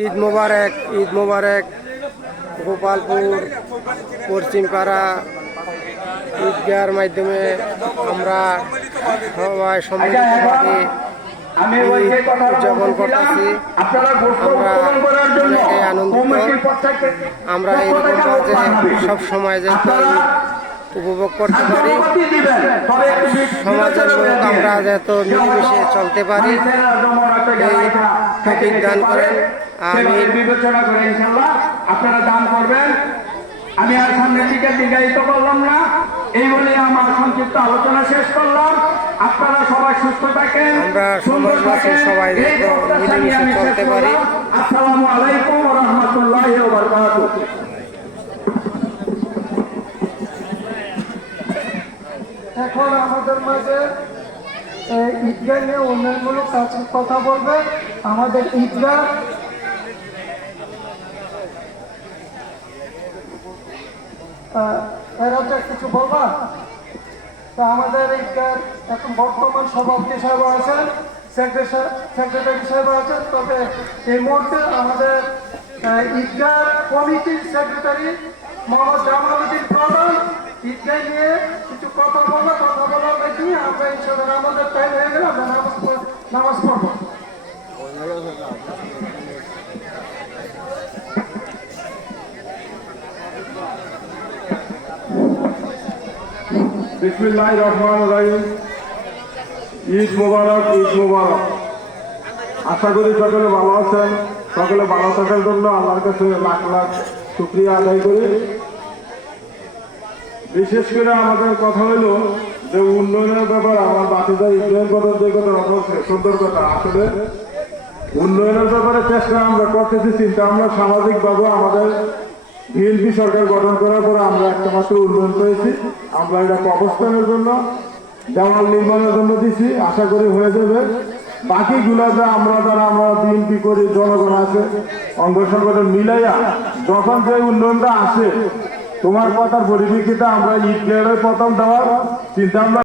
ঈদ মোবারক, ঈদ মোবারক। গোপালপুর পশ্চিমপাড়া ঈদগার মাধ্যমে আমরা সবাই সম্মিলিতভাবে ঈদ উদযাপন করতেছি। আমরা অনেকে আনন্দিত। আমরা এরকম মাঝে সবসময় যে উপভোগ করতে পারি, সমাজের লোক আমরা যত মিলেমিশে চলতে পারি, এই তৌফিক দান করেন। আমি বিবেচনা করে ইনশাআল্লাহ আপনারা দান করবেন। আমি আর সামনের দিকে দীর্ঘায়িত করলাম না, এই বলে আমার সংক্ষিপ্ত আলোচনা শেষ করলাম। আপনারা সবাই সুস্থ থাকেন, আমরা সমাজবাসী সবাই মিলেমিশে চলতে পারি। আসসালামু আলাইকুম ওয়া রাহমাতুল্লাহি ওয়া বারাকাতুহু। এখন আমাদের মাঝে ঈদগাহ নিয়ে উন্নয়নমূলক কথা বলবে আমাদের ঈদগাহ এরা কিছু বলবা। তো আমাদের ঈদগাহ এখন বর্তমান সভাপতি সাহেব আছেন, সেক্রেটারি সাহেব আছেন। তবে এই মুহূর্তে আমাদের ঈদগাহ কমিটির সেক্রেটারি মোহাম্মদ জামালউদ্দিন প্রধান ঈদগাহ নিয়ে কিছু কথা বলার দেখি আমরা ইনশাআল্লাহ আমাদের টাইম হয়ে গেলে আমরা নামাজ পড়বো। বিসমিল্লাহির রহমানির রহিম। ঈদ মোবারক, ঈদ মোবারক। আশা করি সকলে ভালো আছেন। সকলে ভালো থাকার জন্য আল্লাহর কাছে লাখ লাখ শুকরিয়া আদায় করি। বিশেষ করে আমাদের কথা হইল যে উন্নয়নের ব্যাপার আমার বাতিদা ঈদগাহের কথা যে কথা বলছে সুন্দর কথা। আসলে উন্নয়নের ব্যাপারে চেষ্টা আমরা করতেছি, চিন্তা আমরা সামাজিকভাবে আমাদের বিএনপি সরকার গঠন করার পরে আমরা একটা মাত্র উন্নয়ন করেছি। আমরা এটা কবরস্থানের জন্য, দেওয়াল নির্মাণের জন্য দিছি, আশা করি হয়ে যাবে। বাকিগুলো যা আমরা বিএনপি করি, জনগণ আছে, অঙ্গ সংগঠন মিলাইয়া যখন যে উন্নয়নটা আসে তোমার কথার পরিপ্রেক্ষিতে আমরা ঈদগাহের প্রথম দেওয়ার চিন্তা আমরা